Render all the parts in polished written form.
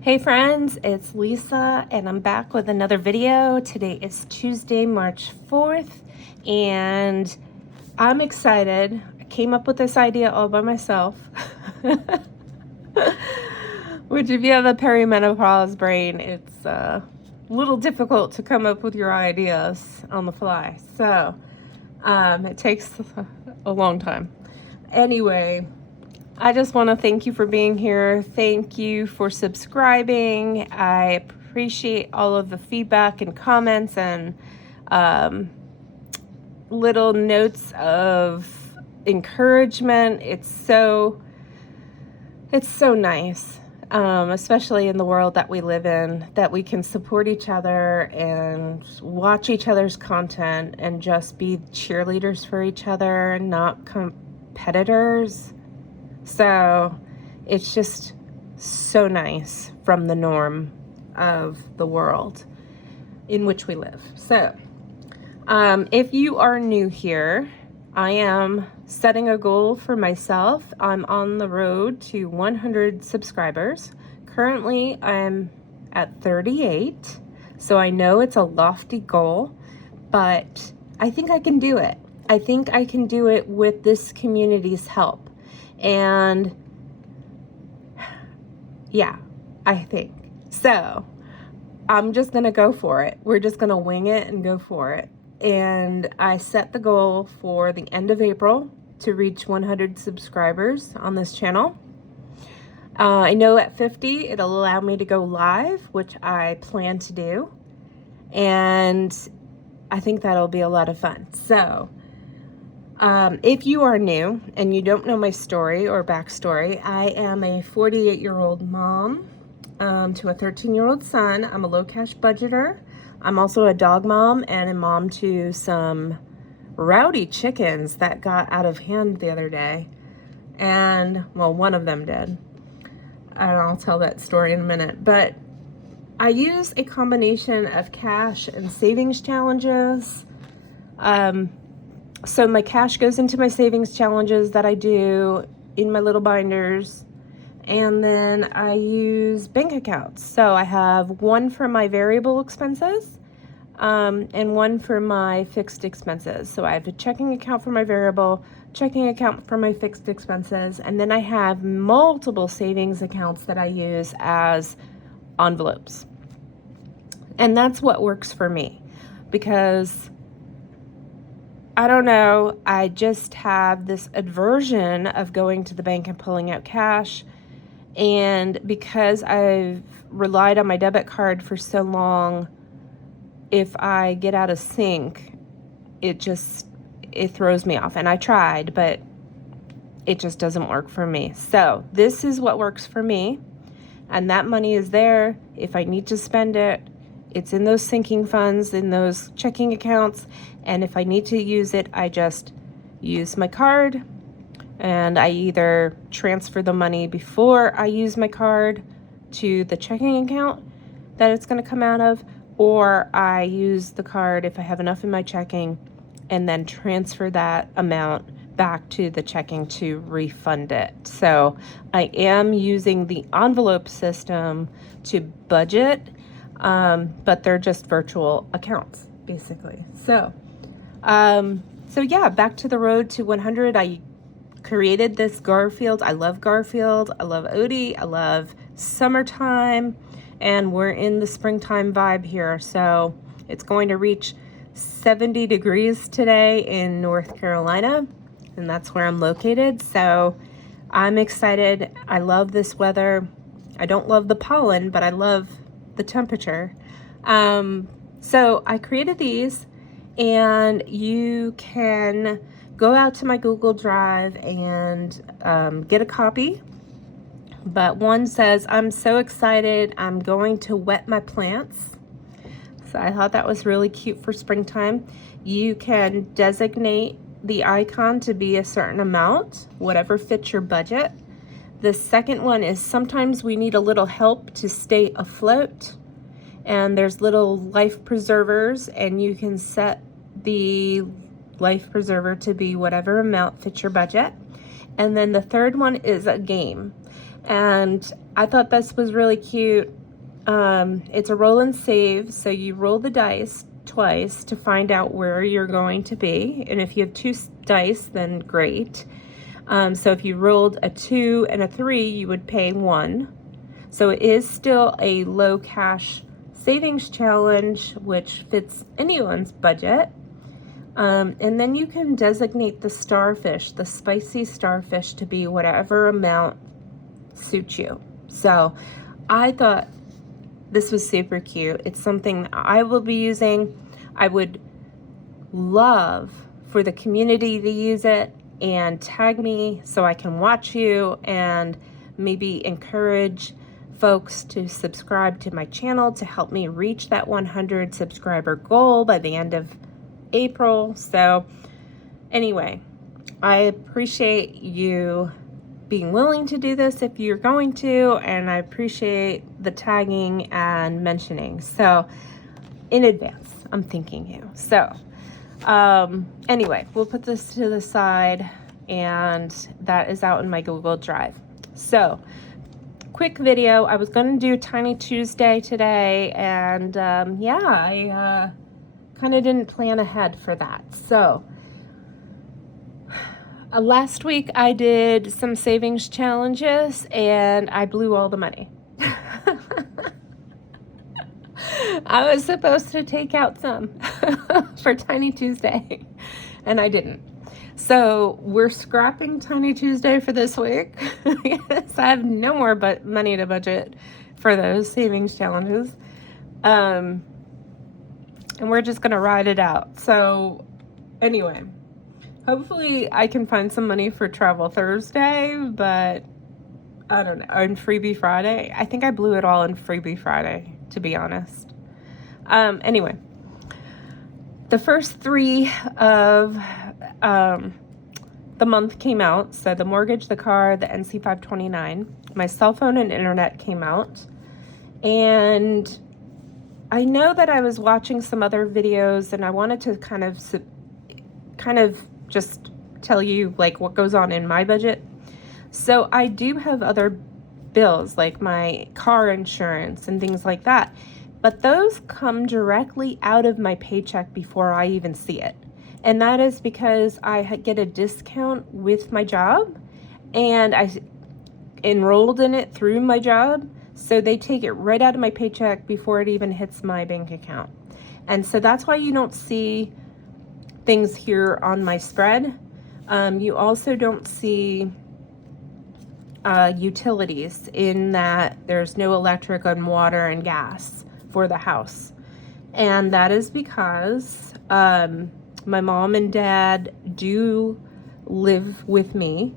Hey friends, it's Lisa and I'm back with another video. Today is Tuesday, March 4th, and I'm excited. I came up with this idea all by myself. Which, if you have a perimenopause brain, it's a little difficult to come up with your ideas on the fly. So it takes a long time. Anyway, I just want to thank you for being here. Thank you for subscribing. I appreciate all of the feedback and comments and little notes of encouragement. It's so nice, especially in the world that we live in, that we can support each other and watch each other's content and just be cheerleaders for each other, not competitors. So it's just so nice from the norm of the world in which we live. So if you are new here, I am setting a goal for myself. I'm on the road to 100 subscribers. Currently, I'm at 38. So I know it's a lofty goal, but I think I can do it. I think I can do it with this community's help. And yeah, I think so. I'm just gonna go for it. We're just gonna wing it and go for it. And I set the goal for the end of April to reach 100 subscribers on this channel. I know at 50 it'll allow me to go live, which I plan to do, and I think that'll be a lot of fun. So if you are new and you don't know my story or backstory, I am a 48-year-old mom to a 13-year-old son. I'm a low cash budgeter. I'm also a dog mom and a mom to some rowdy chickens that got out of hand the other day. And, well, one of them did. And I'll tell that story in a minute. But I use a combination of cash and savings challenges. So my cash goes into my savings challenges that I do in my little binders. And then I use bank accounts. So I have one for my variable expenses and one for my fixed expenses. So I have a checking account for my variable, checking account for my fixed expenses, and then I have multiple savings accounts that I use as envelopes. And that's what works for me, because I don't know, I just have this aversion of going to the bank and pulling out cash. And because I've relied on my debit card for so long, if I get out of sync, it throws me off. And I tried, but it just doesn't work for me. So this is what works for me. And that money is there. If I need to spend it, it's in those sinking funds, in those checking accounts. And if I need to use it, I just use my card. And I either transfer the money before I use my card to the checking account that it's going to come out of, or I use the card if I have enough in my checking and then transfer that amount back to the checking to refund it. So I am using the envelope system to budget, but they're just virtual accounts, basically. So yeah, back to the road to 100. I created this Garfield. I love Garfield. I love Odie. I love summertime. And we're in the springtime vibe here. So it's going to reach 70 degrees today in North Carolina. And that's where I'm located. So I'm excited. I love this weather. I don't love the pollen, but I love the temperature. So I created these, and you can go out to my Google Drive and get a copy. But one says, I'm so excited, I'm going to wet my plants. So I thought that was really cute for springtime. You can designate the icon to be a certain amount, whatever fits your budget. The second one is, sometimes we need a little help to stay afloat. And there's little life preservers, and you can set the life preserver to be whatever amount fits your budget. And then the third one is a game. And I thought this was really cute. It's a roll and save, so you roll the dice twice to find out where you're going to be. And if you have 2 dice, then great. So if you rolled a 2 and a 3, you would pay 1. So it is still a low cash savings challenge, which fits anyone's budget. And then you can designate the starfish, the spicy starfish, to be whatever amount suits you. So I thought this was super cute. It's something that I will be using. I would love for the community to use it and tag me so I can watch you and maybe encourage folks to subscribe to my channel to help me reach that 100 subscriber goal by the end of April. So anyway, I appreciate you being willing to do this if you're going to, and I appreciate the tagging and mentioning. So in advance, I'm thanking you. So anyway, we'll put this to the side, and that is out in my Google Drive. So quick video. I was going to do Tiny Tuesday today, and yeah, I kind of didn't plan ahead for that. So last week I did some savings challenges and I blew all the money. I was supposed to take out some for Tiny Tuesday and I didn't. So we're scrapping Tiny Tuesday for this week. Yes, I have no more money to budget for those savings challenges. And we're just going to ride it out. So anyway, hopefully I can find some money for Travel Thursday, but I don't know, on Freebie Friday. I think I blew it all in Freebie Friday, to be honest. Anyway, the first 3 of the month came out. So the mortgage, the car, the NC 529, my cell phone and internet came out. And I know that I was watching some other videos and I wanted to kind of just tell you like what goes on in my budget. So I do have other bills like my car insurance and things like that, but those come directly out of my paycheck before I even see it. And that is because I get a discount with my job and I enrolled in it through my job. So they take it right out of my paycheck before it even hits my bank account. And so that's why you don't see things here on my spread. You also don't see utilities, in that there's no electric and water and gas for the house. And that is because my mom and dad do live with me,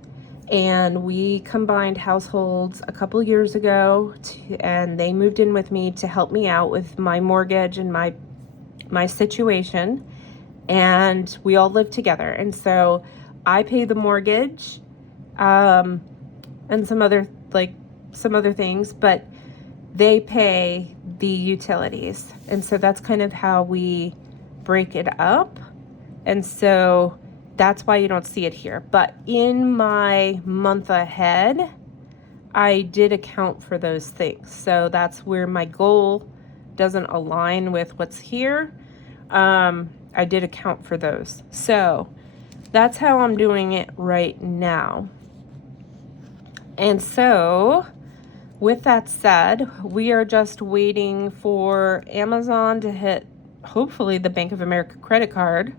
and we combined households a couple years ago, and they moved in with me to help me out with my mortgage and my situation, and we all live together. And so I pay the mortgage and some other things, but they pay the utilities. And so that's kind of how we break it up. And so that's why you don't see it here. But in my month ahead, I did account for those things. So that's where my goal doesn't align with what's here. I did account for those. So that's how I'm doing it right now. And so with that said, we are just waiting for Amazon to hit, hopefully, the Bank of America credit card.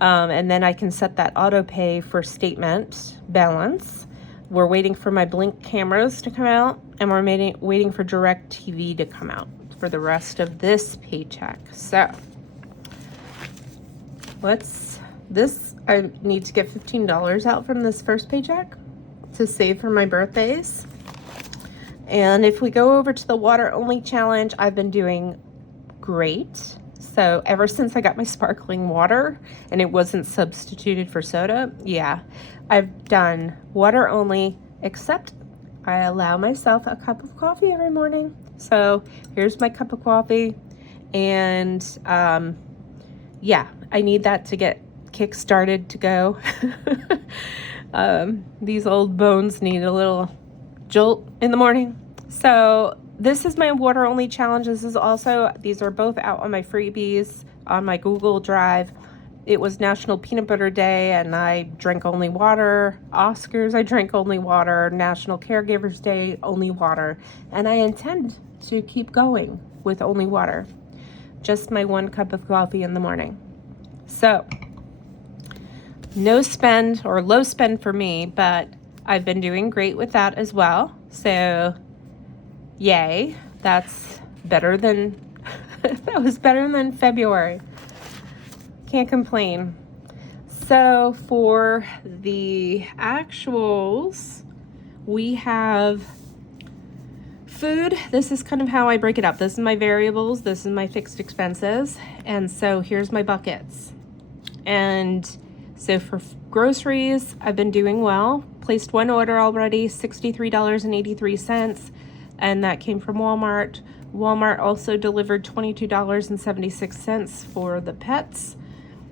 And then I can set that auto pay for statement balance. We're waiting for my Blink cameras to come out, and we're waiting for Direct TV to come out for the rest of this paycheck. So I need to get $15 out from this first paycheck to save for my birthdays. And if we go over to the water only challenge, I've been doing great. So ever since I got my sparkling water and it wasn't substituted for soda, yeah, I've done water only, except I allow myself a cup of coffee every morning. So here's my cup of coffee, and yeah, I need that to get kick started to go. These old bones need a little jolt in the morning. So this is my water only challenge. These are both out on my Freebies on my Google Drive. It was National Peanut Butter Day and I drank only water. Oscars, I drank only water. National Caregivers Day, only water. And I intend to keep going with only water. Just my 1 cup of coffee in the morning. So, no spend or low spend for me, but I've been doing great with that as well. So, yay. That's better than, that was better than February. Can't complain. So for the actuals, we have food. This is kind of how I break it up. This is my variables. This is my fixed expenses. And so here's my buckets. And so for groceries, I've been doing well. Placed 1 order already, $63.83. And that came from Walmart. Walmart also delivered $22.76 for the pets.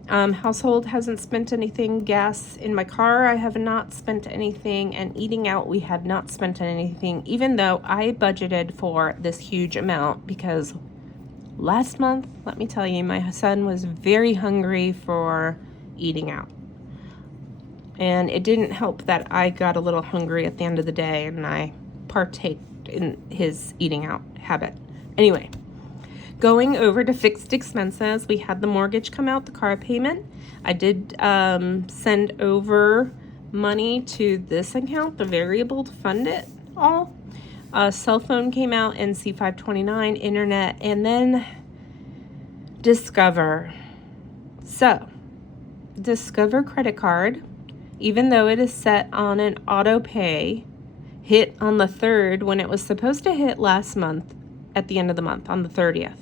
Household hasn't spent anything. Gas in my car, I have not spent anything. And eating out, we have not spent anything, even though I budgeted for this huge amount because last month, let me tell you, my son was very hungry for eating out. And it didn't help that I got a little hungry at the end of the day and I partaked in his eating out habit. Anyway. Going over to fixed expenses, we had the mortgage come out, the car payment. I did send over money to this account, the variable, to fund it all. Cell phone came out, NC 529, internet, and then Discover. So, Discover credit card, even though it is set on an auto pay, hit on the 3rd when it was supposed to hit last month at the end of the month on the 30th.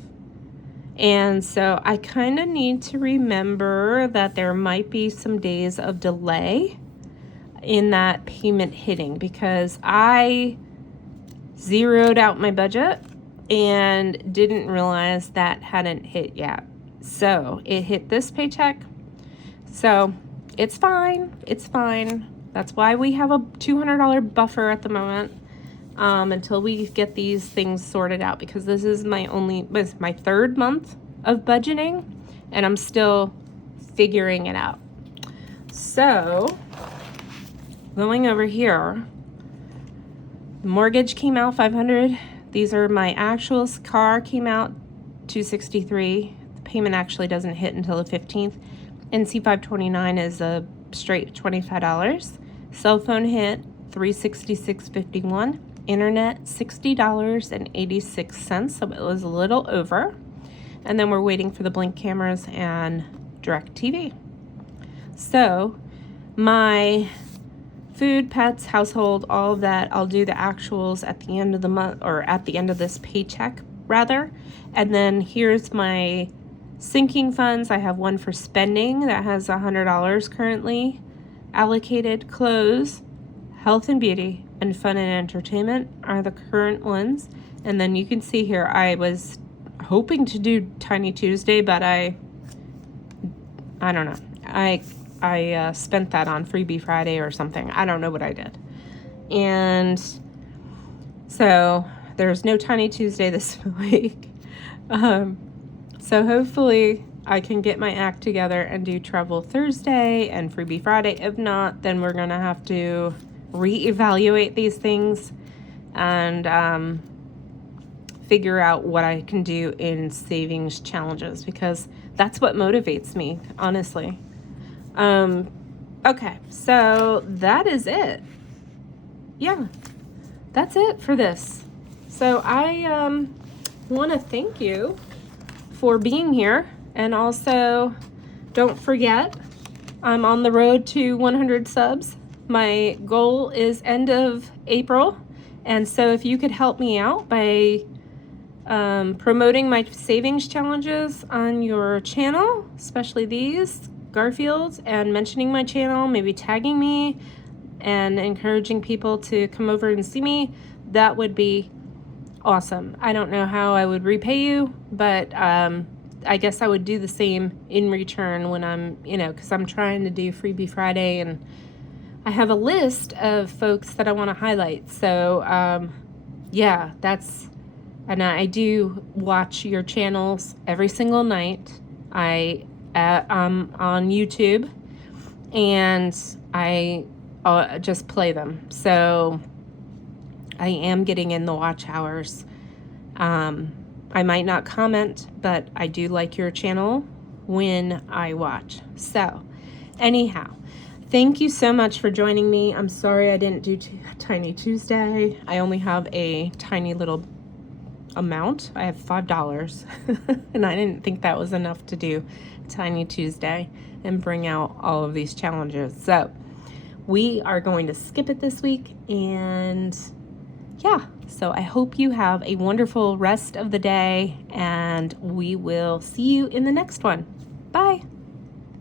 And so I kind of need to remember that there might be some days of delay in that payment hitting because I zeroed out my budget and didn't realize that hadn't hit yet. So it hit this paycheck. So it's fine. It's fine. That's why we have a $200 buffer at the moment. Until we get these things sorted out, because this is my 3rd month of budgeting and I'm still figuring it out. So going over here, the mortgage came out $500. These are my actuals. Car came out $263. The payment actually doesn't hit until the 15th. NC 529 is a straight $25. Cell phone hit $366.51. Internet $60.86, so it was a little over. And then we're waiting for the Blink cameras and DirecTV. So my food, pets, household, all of that, I'll do the actuals at the end of the month, or at the end of this paycheck rather. And then here's my sinking funds. I have one for spending that has $100 currently allocated. Clothes, health and beauty, and fun and entertainment are the current ones. And then you can see here, I was hoping to do Tiny Tuesday, but I don't know. I spent that on Freebie Friday or something. I don't know what I did. And so there's no Tiny Tuesday this week. So hopefully I can get my act together and do Travel Thursday and Freebie Friday. If not, then we're gonna have to reevaluate these things and figure out what I can do in savings challenges, because that's what motivates me, honestly. Okay, so that is it. Yeah, that's it for this. So I want to thank you for being here, and also don't forget, I'm on the road to 100 subs. My goal is end of April, and so if you could help me out by promoting my savings challenges on your channel, especially these, Garfield's, and mentioning my channel, maybe tagging me and encouraging people to come over and see me, that would be awesome. I don't know how I would repay you, but I guess I would do the same in return when I'm, because I'm trying to do Freebie Friday and I have a list of folks that I want to highlight. So, yeah, and I do watch your channels every single night. I'm on YouTube, and I just play them. So I am getting in the watch hours. I might not comment, but I do like your channel when I watch. So, anyhow, thank you so much for joining me. I'm sorry I didn't do Tiny Tuesday. I only have a tiny little amount. I have $5, and I didn't think that was enough to do Tiny Tuesday and bring out all of these challenges. So, we are going to skip it this week, and yeah, so I hope you have a wonderful rest of the day, and we will see you in the next one. Bye.